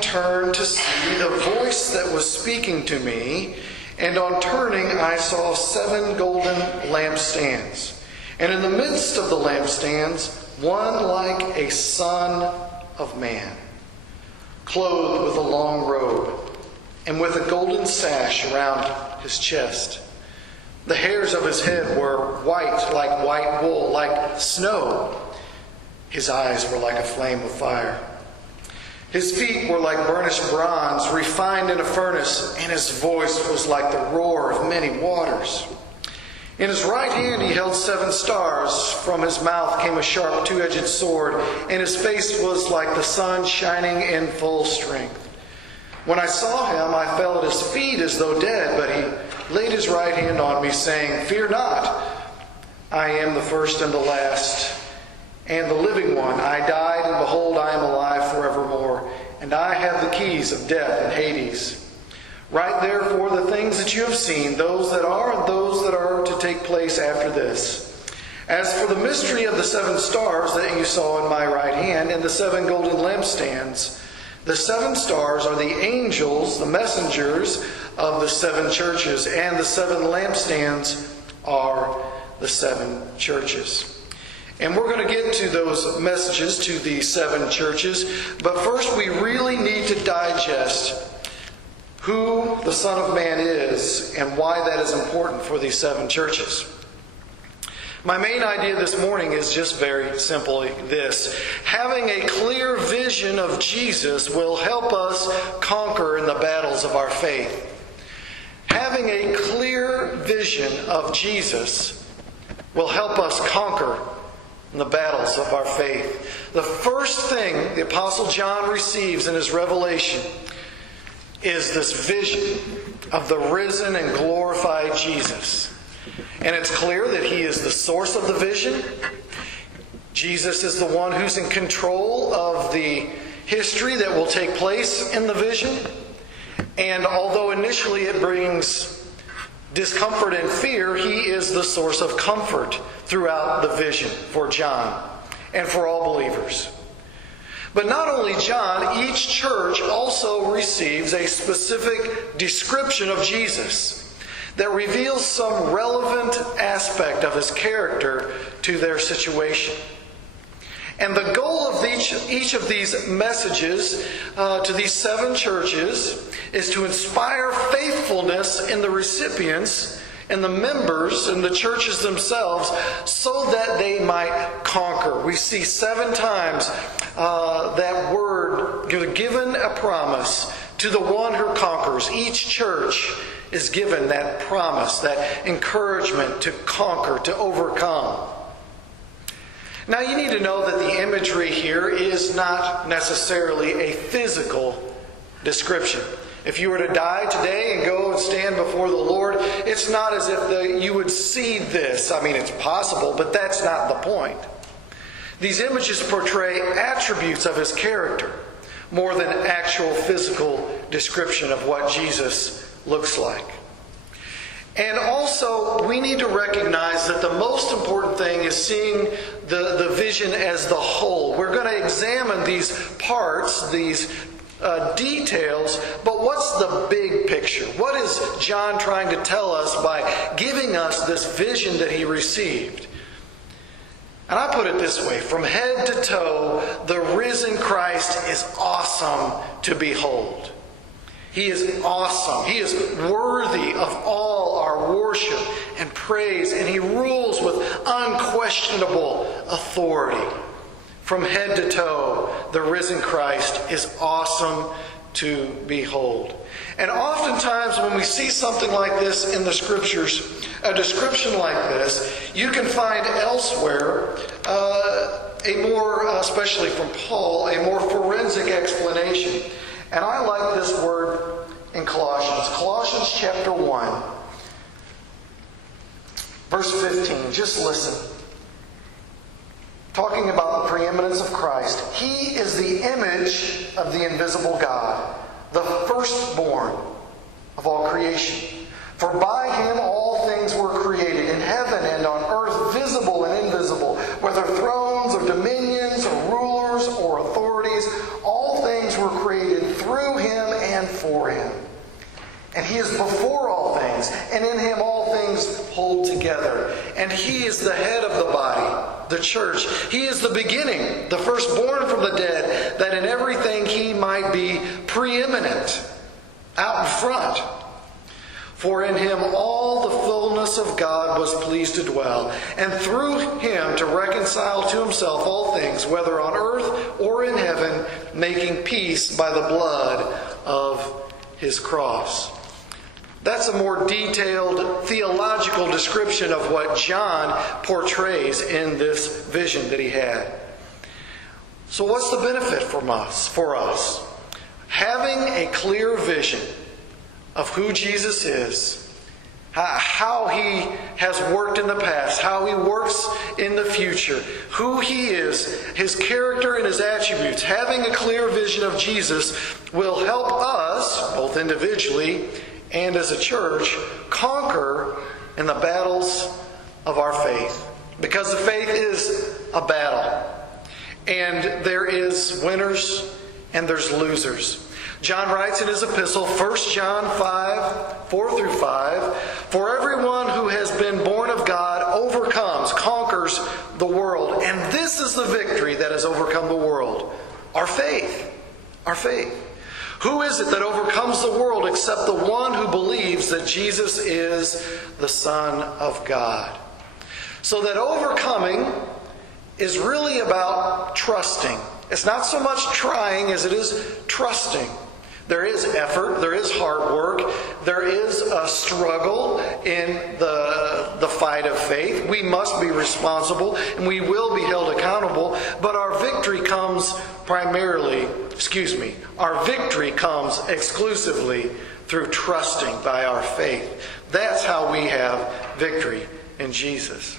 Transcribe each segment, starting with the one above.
turned to see the voice that was speaking to me, and on turning I saw 7 golden lampstands. And in the midst of the lampstands, one like a son of man, clothed with a long robe, and with a golden sash around his chest. The hairs of his head were white like white wool, like snow. His eyes were like a flame of fire. His feet were like burnished bronze, refined in a furnace, and his voice was like the roar of many waters. In his right hand he held 7 stars. From his mouth came a sharp 2-edged sword, and his face was like the sun shining in full strength. When I saw him, I fell at his feet as though dead, but he laid his right hand on me, saying, "Fear not, I am the first and the last, and the living one. I died, and behold, I am alive forevermore, and I have the keys of death and Hades. Write therefore the things that you have seen, those that are and those that are to take place after this. As for the mystery of the 7 stars that you saw in my right hand, and the 7 golden lampstands, the 7 stars are the angels, the messengers of the 7 churches, and the 7 lampstands are the 7 churches." And we're going to get to those messages to the 7 churches, but first we really need to digest who the Son of Man is and why that is important for these 7 churches. My main idea this morning is just very simply this: having a clear vision of Jesus will help us conquer in the battles of our faith. Having a clear vision of Jesus will help us conquer in the battles of our faith. The first thing the Apostle John receives in his revelation is this vision of the risen and glorified Jesus. And it's clear that he is the source of the vision. Jesus is the one who's in control of the history that will take place in the vision. And although initially it brings discomfort and fear, he is the source of comfort throughout the vision for John and for all believers. But not only John, each church also receives a specific description of Jesus that reveals some relevant aspect of his character to their situation. And the goal of each of these messages to these 7 churches is to inspire faithfulness in the recipients and the members and the churches themselves so that they might conquer. We see 7 times that word given a promise to the one who conquers. Each church is given that promise, that encouragement to conquer, to overcome. Now you need to know that the imagery here is not necessarily a physical description. If you were to die today and go and stand before the Lord, it's not as if you would see this. I mean, it's possible, but that's not the point. These images portray attributes of his character more than actual physical description of what Jesus looks like. And also, we need to recognize that the most important thing is seeing the vision as the whole. We're going to examine these parts, these details, but what's the big picture? What is John trying to tell us by giving us this vision that he received? And I put it this way: from head to toe, the risen Christ is awesome to behold. He is awesome. He is worthy of all our worship and praise, and he rules with unquestionable authority. From head to toe, the risen Christ is awesome to behold. And oftentimes when we see something like this in the Scriptures, a description like this, you can find elsewhere a more, especially from Paul, a more forensic explanation. And I like this word in Colossians. Colossians chapter 1, verse 15. Just listen. Talking about the preeminence of Christ. He is the image of the invisible God, the firstborn of all creation. For by him all things were created, in heaven and on earth, visible and invisible, whether thrones or dominions or rulers or authorities. All things were created through Him and for Him. And He is before all things, and in Him all things hold together. And He is the head of the body, the church. He is the beginning, the firstborn from the dead, that in everything He might be preeminent, out in front. For in Him all the fullness of God was pleased to dwell, and through Him to reconcile to Himself all things, whether on earth or in heaven, making peace by the blood of His cross. That's a more detailed theological description of what John portrays in this vision that he had. So what's the benefit for us? Having a clear vision of who Jesus is, how He has worked in the past, how He works in the future, who He is, His character and His attributes. Having a clear vision of Jesus will help us, both individually and as a church, conquer in the battles of our faith. Because the faith is a battle. And there is winners and there's losers. John writes in his epistle, 1 John 5, 4 through 5, "For everyone who has been born of God overcomes, conquers the world. And this is the victory that has overcome the world. Our faith. Our faith. Who is it that overcomes the world except the one who believes that Jesus is the Son of God?" So that overcoming is really about trusting. It's not so much trying as it is trusting. There is effort, there is hard work, there is a struggle in the fight of faith. We must be responsible and we will be held accountable, but our victory comes exclusively through trusting by our faith. That's how we have victory in Jesus.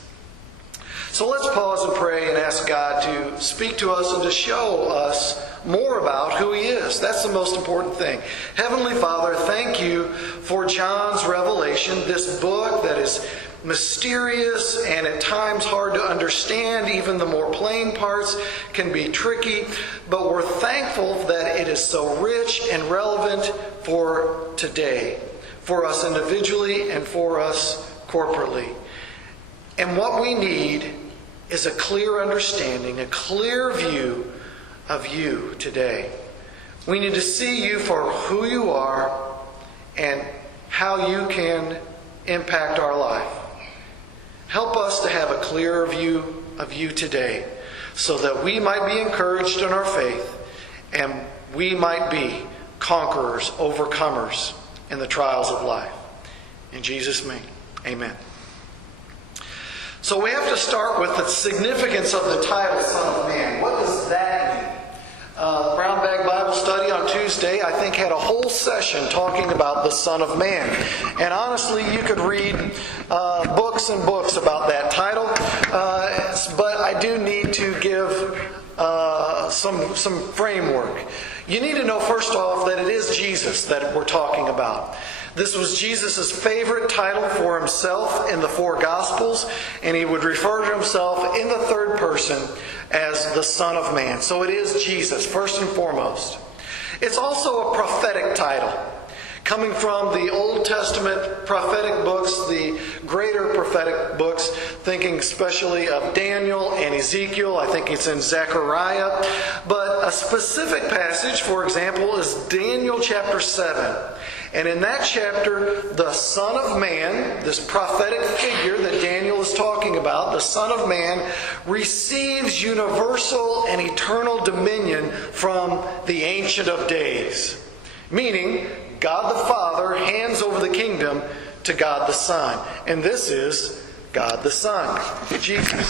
So let's pause and pray and ask God to speak to us and to show us more about who He is. That's the most important thing. Heavenly Father, thank You for John's revelation, this book that is mysterious and at times hard to understand. Even the more plain parts can be tricky, but we're thankful that it is so rich and relevant for today, for us individually and for us corporately. And what we need is a clear understanding, a clear view of You today. We need to see You for who You are and how You can impact our life. Help us to have a clearer view of You today so that we might be encouraged in our faith and we might be conquerors, overcomers in the trials of life. In Jesus' name, amen. So we have to start with the significance of the title Son of Man. What does that mean? Brown Bag Bible Study on Tuesday, I think, had a whole session talking about the Son of Man. And honestly, you could read books and books about that title. But I do need to give some framework. You need to know, first off, that it is Jesus that we're talking about. This was Jesus' favorite title for Himself in the four Gospels, and He would refer to Himself in the third person as the Son of Man. So it is Jesus, first and foremost. It's also a prophetic title, coming from the Old Testament prophetic books, the greater prophetic books, thinking especially of Daniel and Ezekiel. I think it's in Zechariah. But a specific passage, for example, is Daniel chapter 7. And in that chapter, the Son of Man, this prophetic figure that Daniel is talking about, the Son of Man, receives universal and eternal dominion from the Ancient of Days. Meaning, God the Father hands over the kingdom to God the Son. And this is God the Son, Jesus.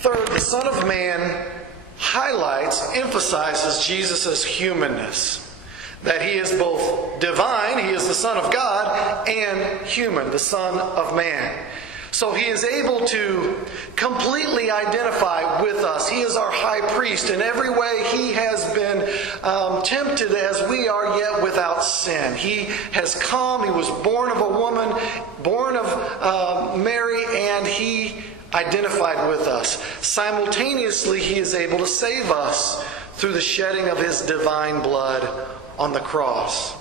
Third, the Son of Man emphasizes Jesus' humanness. That He is both divine, He is the Son of God, and human, the Son of Man. So He is able to completely identify with us. He is our high priest. In every way, He has been tempted as we are, yet without sin. He has come, He was born of a woman, born of Mary, and He identified with us. Simultaneously, He is able to save us through the shedding of His divine blood on the cross.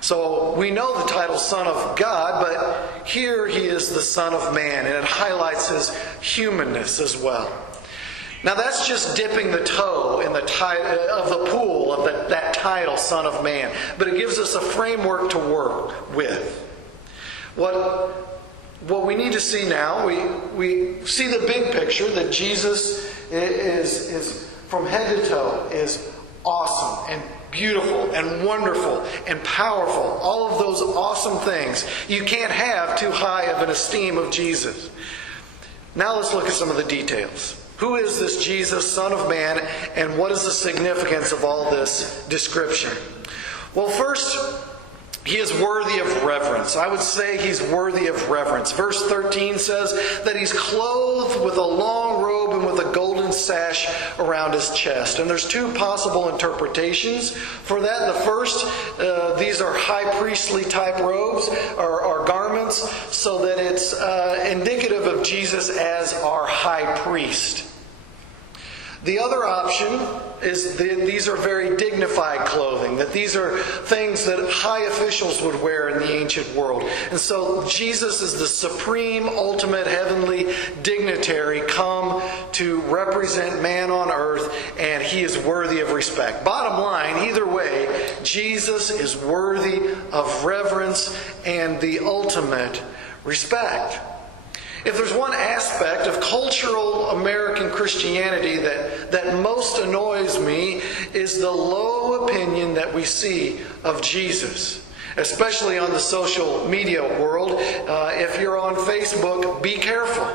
So we know the title Son of God, but here He is the Son of Man, and it highlights His humanness as well. Now that's just dipping the toe in the of the pool of that title, Son of Man. But it gives us a framework to work with. What we need to see now, we see the big picture that Jesus is from head to toe, is awesome and beautiful and wonderful and powerful. All of those awesome things. You can't have too high of an esteem of Jesus. Now let's look at some of the details. Who is this Jesus, Son of Man, and what is the significance of all this description? Well, first, He is worthy of reverence. I would say He's worthy of reverence. Verse 13 says that He's clothed with a long robe and with a golden sash around His chest. And there's two possible interpretations for that. The first, these are high priestly type robes or garments, so that it's indicative of Jesus as our high priest. The other option is that these are very dignified clothing, that these are things that high officials would wear in the ancient world. And so Jesus is the supreme, ultimate, heavenly dignitary come to represent man on earth, and He is worthy of respect. Bottom line, either way, Jesus is worthy of reverence and the ultimate respect. If there's one aspect of cultural American Christianity that most annoys me, is the low opinion that we see of Jesus. Especially on the social media world. If you're on Facebook, be careful.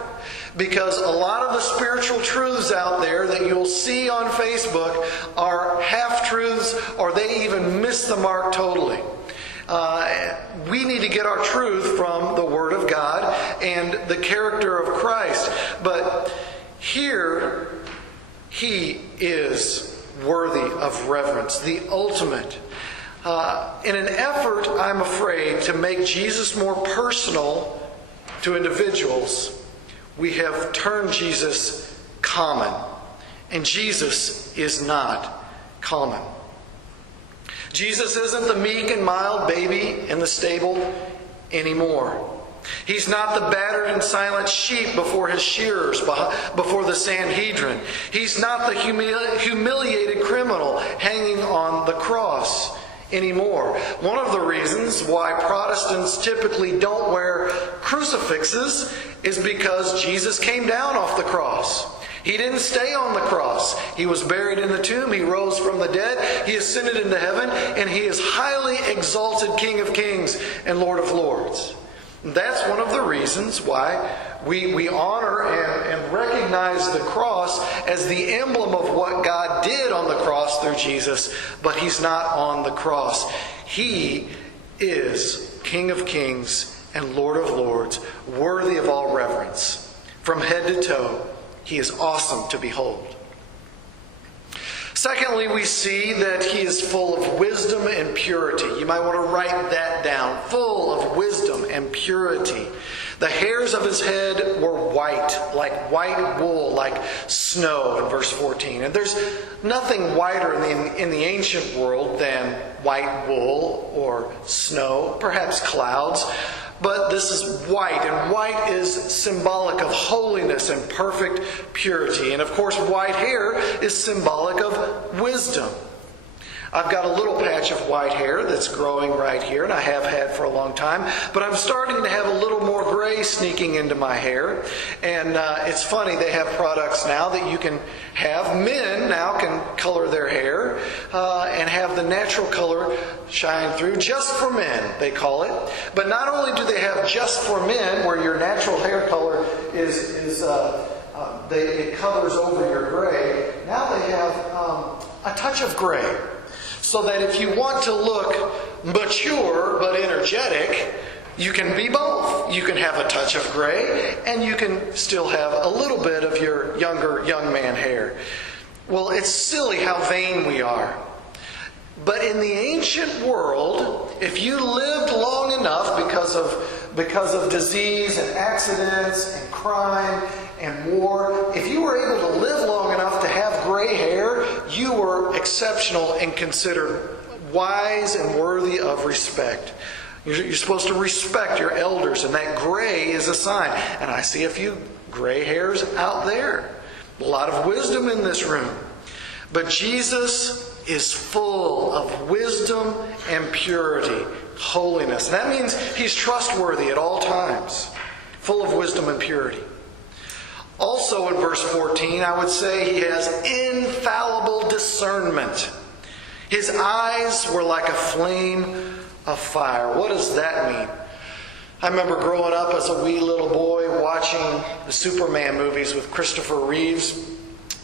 Because a lot of the spiritual truths out there that you'll see on Facebook are half-truths, or they even miss the mark totally. We need to get our truth from the Word of God and the character of Christ. But here, He is worthy of reverence, the ultimate. In an effort, I'm afraid, to make Jesus more personal to individuals, we have turned Jesus common. And Jesus is not common. Jesus isn't the meek and mild baby in the stable anymore. He's not the battered and silent sheep before his shearers, before the Sanhedrin. He's not the humiliated criminal hanging on the cross anymore. One of the reasons why Protestants typically don't wear crucifixes is because Jesus came down off the cross. He didn't stay on the cross. He was buried in the tomb. He rose from the dead. He ascended into heaven. And He is highly exalted King of Kings and Lord of Lords. That's one of the reasons why we honor and recognize the cross as the emblem of what God did on the cross through Jesus. But He's not on the cross. He is King of Kings and Lord of Lords, worthy of all reverence. From head to toe, He is awesome to behold. Secondly, we see that He is full of wisdom and purity. You might want to write that down. Full of wisdom and purity. The hairs of His head were white, like white wool, like snow, in verse 14. And there's nothing whiter in the ancient world than white wool or snow, perhaps clouds. But this is white, and white is symbolic of holiness and perfect purity. And of course, white hair is symbolic of wisdom. I've got a little patch of white hair that's growing right here, and I have had for a long time. But I'm starting to have a little more gray sneaking into my hair. And it's funny, they have products now that you can have. Men now can color their hair and have the natural color shine through. Just for men, they call it. But not only do they have just for men, where your natural hair color it covers over your gray. Now they have a touch of gray. So that if you want to look mature but energetic, you can be both. You can have a touch of gray, and you can still have a little bit of your young man hair. Well, it's silly how vain we are. But in the ancient world, if you lived long enough because of disease and accidents and crime and wore. If you were able to live long enough to have gray hair, you were exceptional and considered wise and worthy of respect. You're supposed to respect your elders, and that gray is a sign. And I see a few gray hairs out there. A lot of wisdom in this room. But Jesus is full of wisdom and purity, holiness. That means He's trustworthy at all times, full of wisdom and purity. Also in verse 14, I would say He has infallible discernment. His eyes were like a flame of fire. What does that mean? I remember growing up as a wee little boy watching the Superman movies with Christopher Reeves.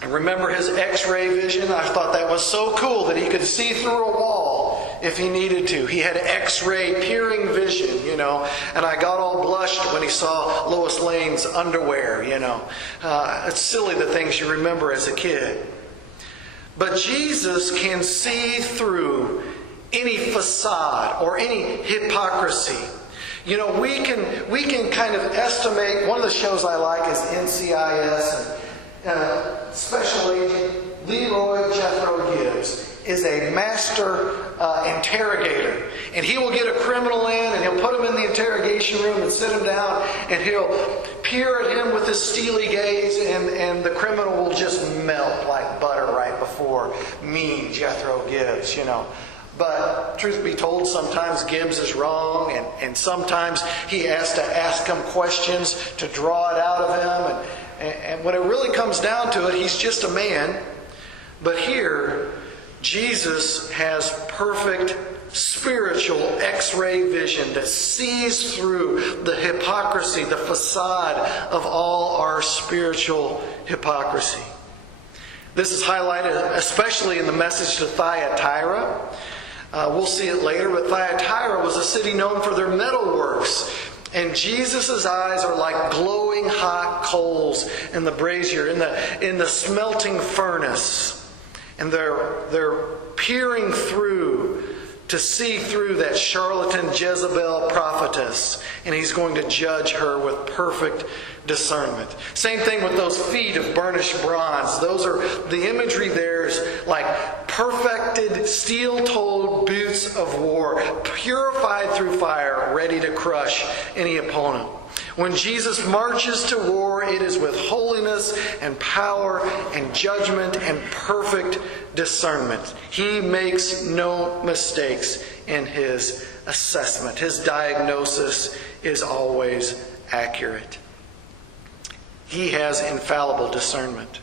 I remember his X-ray vision. I thought that was so cool that he could see through a wall if he needed to. He had X-ray peering vision, and I got all blushed when he saw Lois Lane's underwear, It's silly the things you remember as a kid. But Jesus can see through any facade or any hypocrisy. We can kind of estimate. One of the shows I like is NCIS, and Special Agent Leroy Jethro Gibbs is a master interrogator. And he will get a criminal in, and he'll put him in the interrogation room and sit him down, and he'll peer at him with his steely gaze, and the criminal will just melt like butter right before mean Jethro Gibbs, But truth be told, sometimes Gibbs is wrong, and sometimes he has to ask him questions to draw it out of him. And when it really comes down to it, he's just a man. But here, Jesus has perfect spiritual X-ray vision that sees through the hypocrisy, the facade of all our spiritual hypocrisy. This is highlighted especially in the message to Thyatira. We'll see it later, but Thyatira was a city known for their metalworks. And Jesus' eyes are like glowing hot coals in the brazier, in the smelting furnace. And they're peering through to see through that charlatan Jezebel prophetess. And He's going to judge her with perfect discernment. Same thing with those feet of burnished bronze. The imagery there is like perfected steel-toed boots of war, purified through fire, ready to crush any opponent. When Jesus marches to war, it is with holiness and power and judgment and perfect discernment. He makes no mistakes in His assessment. His diagnosis is always accurate. He has infallible discernment.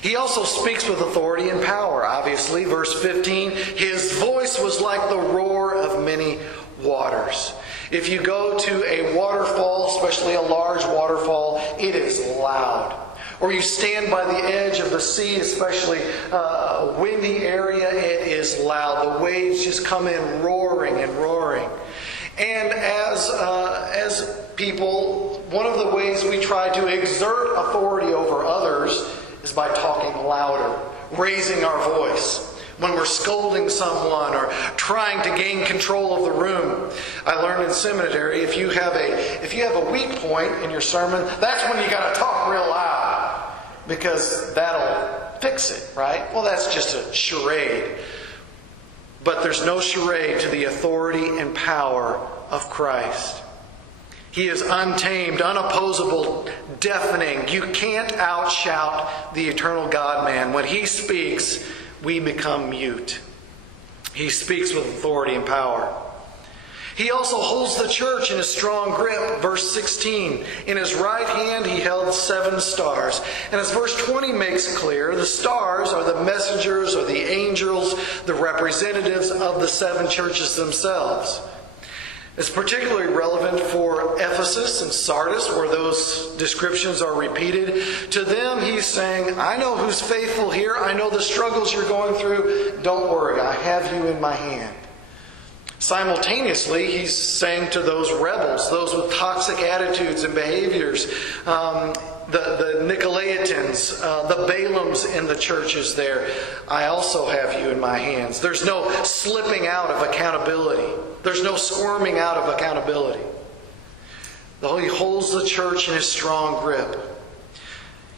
He also speaks with authority and power. Obviously, verse 15, His voice was like the roar of many waters. If you go to a waterfall, especially a large waterfall, it is loud. Or you stand by the edge of the sea, especially a windy area, it is loud. The waves just come in roaring and roaring. And as people, one of the ways we try to exert authority over others is by talking louder, raising our voice. When we're scolding someone or trying to gain control of the room. I learned in seminary, if you have a weak point in your sermon, that's when you got to talk real loud, because that'll fix it, right? Well, that's just a charade. But there's no charade to the authority and power of Christ. He is untamed, unopposable, deafening. You can't outshout the eternal God-man. When He speaks, we become mute. He speaks with authority and power. He also holds the church in a strong grip. Verse 16, in His right hand He held 7 stars. And as verse 20 makes clear, the stars are the messengers or the angels, the representatives of the 7 churches themselves. It's particularly relevant for Ephesus and Sardis, where those descriptions are repeated. To them, He's saying, I know who's faithful here. I know the struggles you're going through. Don't worry, I have you in my hand. Simultaneously, He's saying to those rebels, those with toxic attitudes and behaviors, the Nicolaitans, the Balaams in the churches there, I also have you in my hands. There's no slipping out of accountability. There's no squirming out of accountability. Though He holds the church in His strong grip.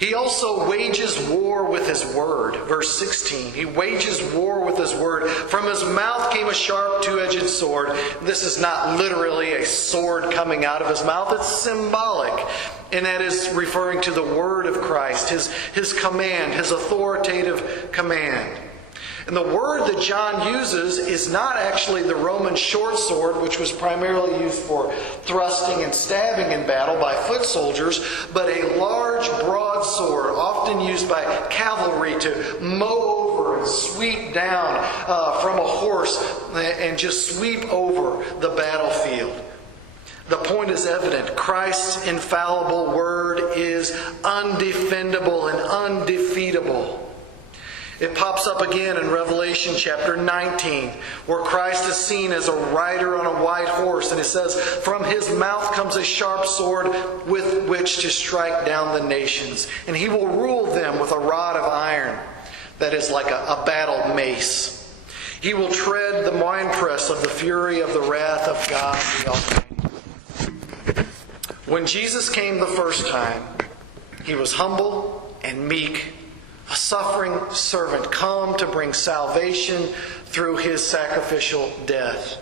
He also wages war with his word. Verse 16, he wages war with his word. From his mouth came a sharp two-edged sword. This is not literally a sword coming out of his mouth. It's symbolic. And that is referring to the word of Christ, his command, his authoritative command. And the word that John uses is not actually the Roman short sword, which was primarily used for thrusting and stabbing in battle by foot soldiers, but a large broadsword, often used by cavalry to mow over and sweep down from a horse and just sweep over the battlefield. The point is evident. Christ's infallible word is undefendable and undefeatable. It pops up again in Revelation chapter 19, where Christ is seen as a rider on a white horse. And it says, from his mouth comes a sharp sword with which to strike down the nations. And he will rule them with a rod of iron that is like a battle mace. He will tread the winepress of the fury of the wrath of God the Almighty. When Jesus came the first time, he was humble and meek, a suffering servant come to bring salvation through his sacrificial death.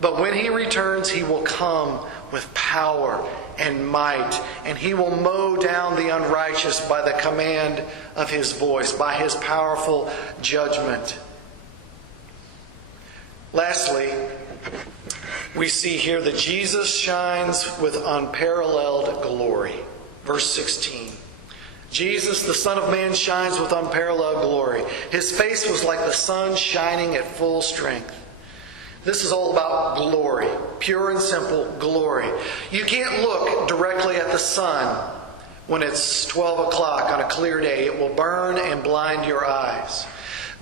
But when he returns, he will come with power and might, and he will mow down the unrighteous by the command of his voice, by his powerful judgment. Lastly, we see here that Jesus shines with unparalleled glory. Verse 16. Jesus, the Son of Man, shines with unparalleled glory. His face was like the sun shining at full strength. This is all about glory. Pure and simple glory. You can't look directly at the sun when it's 12 o'clock on a clear day. It will burn and blind your eyes.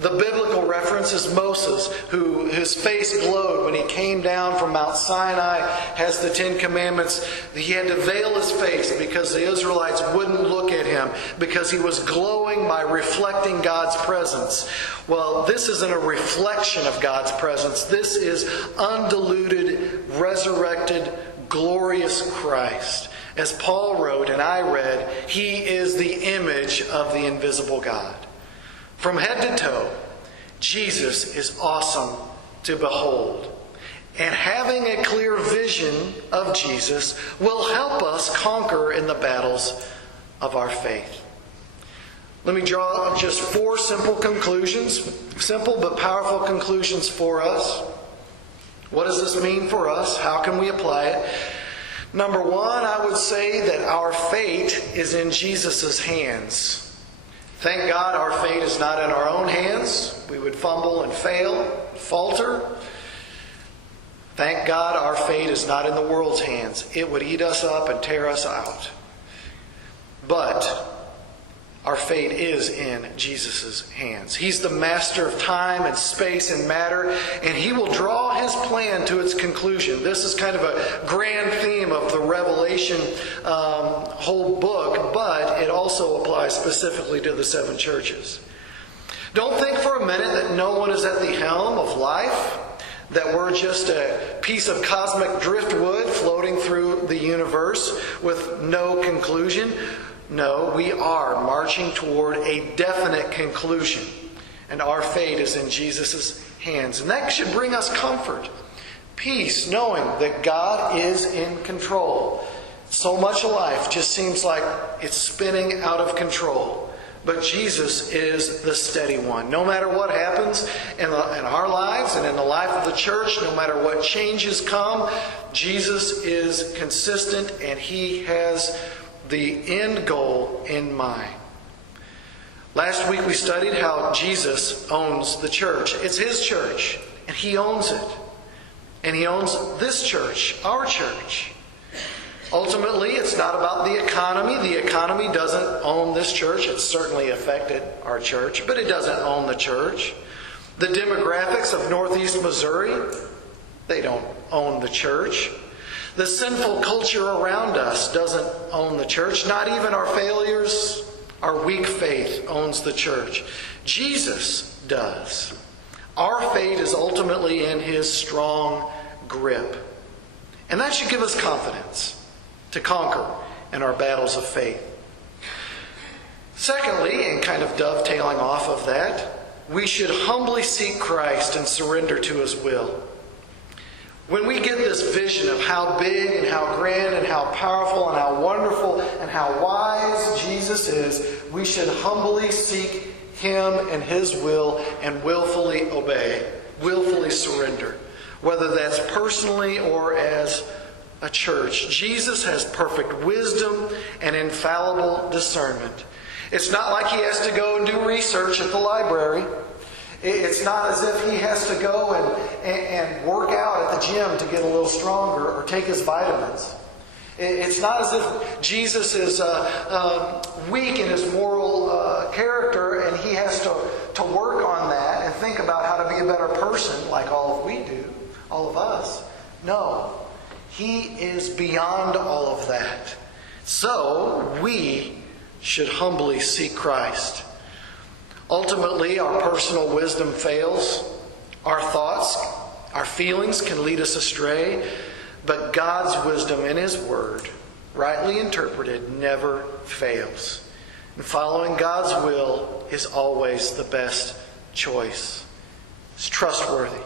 The biblical reference is Moses, whose face glowed when he came down from Mount Sinai, has the Ten Commandments. He had to veil his face because the Israelites wouldn't look at him because he was glowing by reflecting God's presence. Well, this isn't a reflection of God's presence. This is undiluted, resurrected, glorious Christ. As Paul wrote and I read, he is the image of the invisible God. From head to toe, Jesus is awesome to behold. And having a clear vision of Jesus will help us conquer in the battles of our faith. Let me draw just 4 simple conclusions, simple but powerful conclusions for us. What does this mean for us? How can we apply it? Number 1, I would say that our fate is in Jesus' hands. Thank God our fate is not in our own hands. We would fumble and fail, falter. Thank God our fate is not in the world's hands. It would eat us up and tear us out. But our fate is in Jesus' hands. He's the master of time and space and matter, and he will draw his plan to its conclusion. This is kind of a grand theme of the Revelation whole book, but it also applies specifically to the 7 churches. Don't think for a minute that no one is at the helm of life, that we're just a piece of cosmic driftwood floating through the universe with no conclusion. No, we are marching toward a definite conclusion. And our fate is in Jesus' hands. And that should bring us comfort, peace, knowing that God is in control. So much of life just seems like it's spinning out of control. But Jesus is the steady one. No matter what happens in our lives and in the life of the church, no matter what changes come, Jesus is consistent and he has the end goal in mind. Last week we studied how Jesus owns the church. It's his church, and he owns it. And he owns this church, our church. Ultimately, it's not about the economy. The economy doesn't own this church. It's certainly affected our church, but it doesn't own the church. The demographics of Northeast Missouri, they don't own the church. The sinful culture around us doesn't own the church. Not even our failures, our weak faith owns the church. Jesus does. Our fate is ultimately in his strong grip. And that should give us confidence to conquer in our battles of faith. Secondly, and kind of dovetailing off of that, we should humbly seek Christ and surrender to His will. When we get this vision of how big and how grand and how powerful and how wonderful and how wise Jesus is, we should humbly seek Him and His will and willfully obey, willfully surrender, whether that's personally or as a church. Jesus has perfect wisdom and infallible discernment. It's not like He has to go and do research at the library. It's not as if He has to go and work out at the gym to get a little stronger or take His vitamins. It's not as if Jesus is weak in His moral character and He has to work on that and think about how to be a better person like all of we do, all of us. No, He is beyond all of that. So we should humbly seek Christ. Ultimately, our personal wisdom fails. Our thoughts, our feelings can lead us astray. But God's wisdom in His Word, rightly interpreted, never fails. And following God's will is always the best choice. It's trustworthy.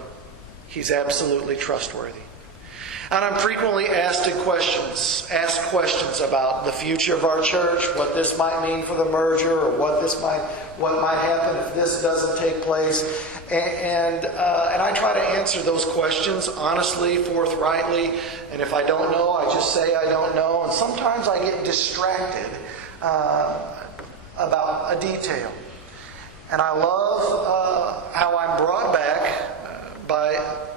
He's absolutely trustworthy. And I'm frequently asked questions about the future of our church, what this might mean for the merger, or what might happen if this doesn't take place. And I try to answer those questions honestly, forthrightly. And if I don't know, I just say I don't know. And sometimes I get distracted about a detail. And I love how I'm brought back by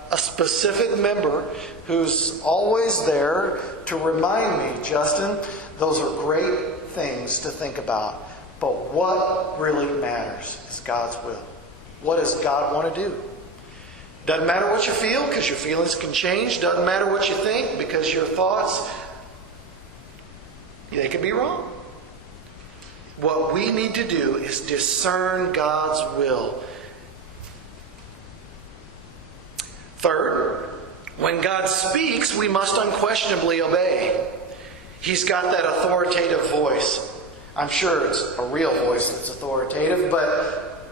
a specific member who's always there to remind me, Justin, those are great things to think about. But what really matters is God's will. What does God want to do? Doesn't matter what you feel, because your feelings can change. Doesn't matter what you think, because your thoughts, they can be wrong. What we need to do is discern God's will. Third, when God speaks, we must unquestionably obey. He's got that authoritative voice. I'm sure it's a real voice that's authoritative, but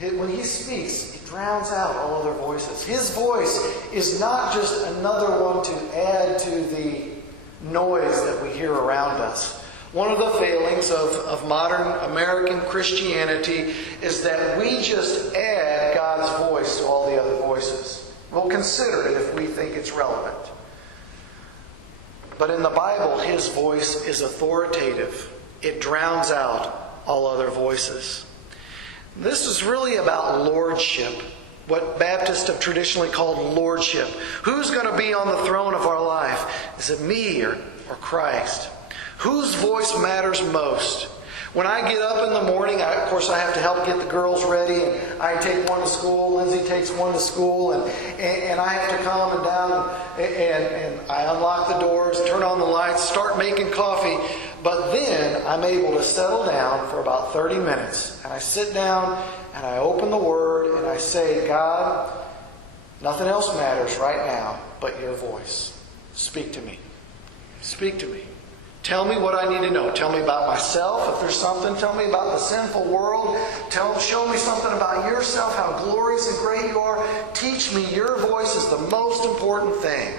when He speaks, it drowns out all other voices. His voice is not just another one to add to the noise that we hear around us. One of the failings of modern American Christianity is that we just add God's voice to all the other voices. We'll consider it if we think it's relevant. But in the Bible, His voice is authoritative. It drowns out all other voices. This is really about lordship, what Baptists have traditionally called lordship. Who's going to be on the throne of our life? Is it me or Christ? Whose voice matters most? When I get up in the morning, of course I have to help get the girls ready. And I take one to school, Lindsay takes one to school, and I have to calm them down. And I unlock the doors, turn on the lights, start making coffee. But then I'm able to settle down for about 30 minutes. And I sit down and I open the Word and I say, God, nothing else matters right now but your voice. Speak to me. Speak to me. Tell me what I need to know. Tell me about myself, if there's something. Tell me about the sinful world. Show me something about yourself, how glorious and great you are. Teach me your voice is the most important thing.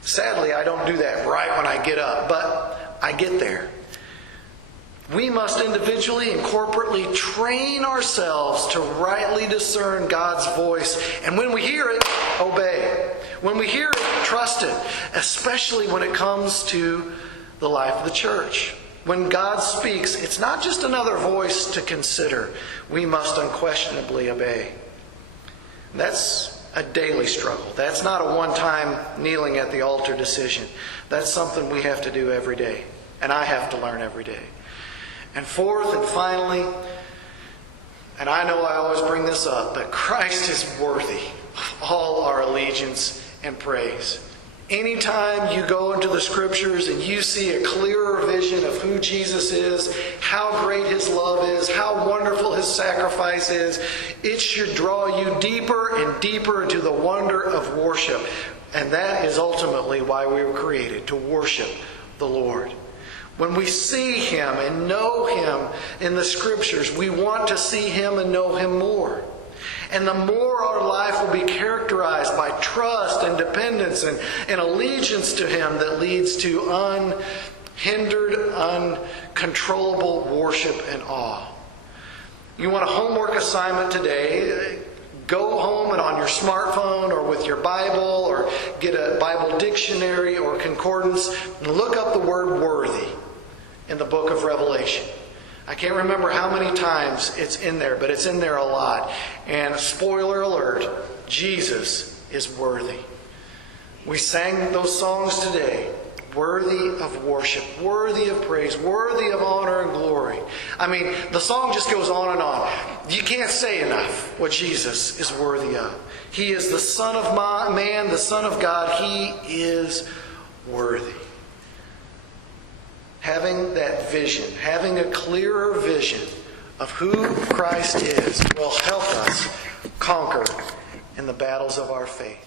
Sadly, I don't do that right when I get up, but I get there. We must individually and corporately train ourselves to rightly discern God's voice. And when we hear it, obey. When we hear it, trust it. Especially when it comes to the life of the church. When God speaks, it's not just another voice to consider. We must unquestionably obey. That's a daily struggle. That's not a one-time kneeling at the altar decision. That's something we have to do every day. And I have to learn every day. And fourth and finally, and I know I always bring this up, but Christ is worthy of all our allegiance and praise. Anytime you go into the Scriptures and you see a clearer vision of who Jesus is, how great His love is, how wonderful His sacrifice is, it should draw you deeper and deeper into the wonder of worship. And that is ultimately why we were created, to worship the Lord. When we see Him and know Him in the Scriptures, we want to see Him and know Him more. And the more our life will be characterized by trust and dependence and allegiance to Him that leads to unhindered, uncontrollable worship and awe. You want a homework assignment today? Go home and on your smartphone or with your Bible or get a Bible dictionary or concordance and look up the word worthy in the book of Revelation. I can't remember how many times it's in there, but it's in there a lot. And spoiler alert, Jesus is worthy. We sang those songs today. Worthy of worship, worthy of praise, worthy of honor and glory. I mean, the song just goes on and on. You can't say enough what Jesus is worthy of. He is the Son of Man, the Son of God. He is worthy. Having that vision, having a clearer vision of who Christ is will help us conquer in the battles of our faith.